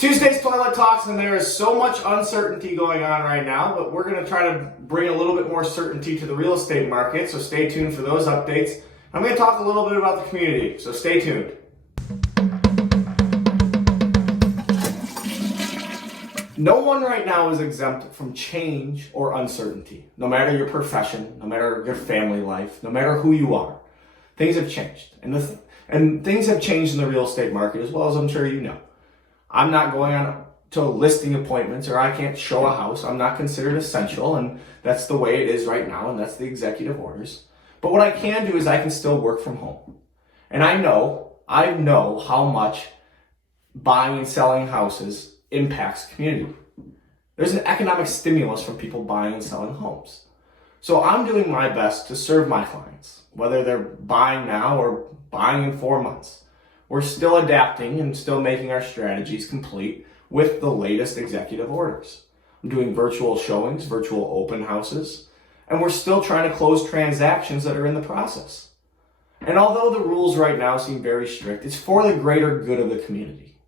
Tuesday's Toilet Talks, and there is so much uncertainty going on right now, but we're going to try to bring a little bit more certainty to the real estate market, so stay tuned for those updates. I'm going to talk a little bit about the community, so stay tuned. No one right now is exempt from change or uncertainty, no matter your profession, no matter your family life, no matter who you are. Things have changed, and things have changed in the real estate market as well, as I'm sure you know. I'm not going on to listing appointments, or I can't show a house. I'm not considered essential, and that's the way it is right now, and that's the executive orders. But what I can do is I can still work from home. And I know how much buying and selling houses impacts the community. There's an economic stimulus from people buying and selling homes. So I'm doing my best to serve my clients, whether they're buying now or buying in 4 months. We're still adapting and still making our strategies complete with the latest executive orders. I'm doing virtual showings, virtual open houses, and we're still trying to close transactions that are in the process. And although the rules right now seem very strict, it's for the greater good of the community.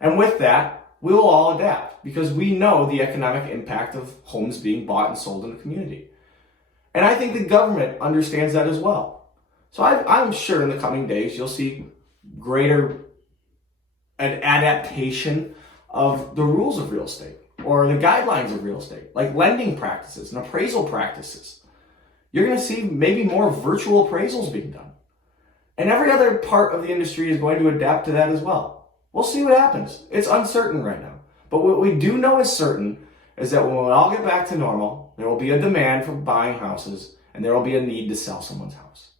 And with that, we will all adapt because we know the economic impact of homes being bought and sold in the community. And I think the government understands that as well. So I'm sure in the coming days you'll see greater an adaptation of the rules of real estate or the guidelines of real estate, like lending practices and appraisal practices. You're going to see maybe more virtual appraisals being done. And every other part of the industry is going to adapt to that as well. We'll see what happens. It's uncertain right now. But what we do know is certain is that when we all get back to normal, there will be a demand for buying houses and there will be a need to sell someone's house.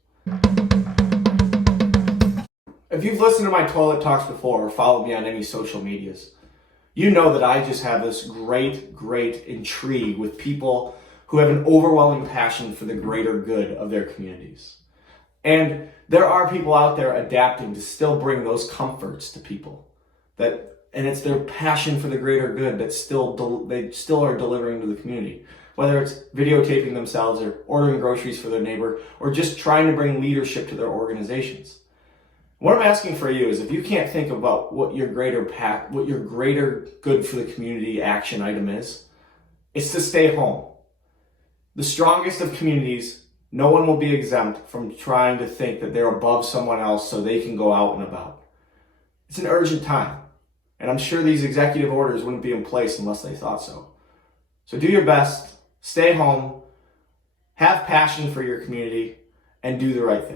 If you've listened to my Toilet Talks before or followed me on any social medias, you know that I just have this great intrigue with people who have an overwhelming passion for the greater good of their communities. And there are people out there adapting to still bring those comforts to people. And it's their passion for the greater good that they still are delivering to the community. Whether it's videotaping themselves or ordering groceries for their neighbor or just trying to bring leadership to their organizations. What I'm asking for you is if you can't think about what your greater good for the community action item is, it's to stay home. The strongest of communities, no one will be exempt from trying to think that they're above someone else so they can go out and about. It's an urgent time. And I'm sure these executive orders wouldn't be in place unless they thought so. So do your best, stay home, have passion for your community, and do the right thing.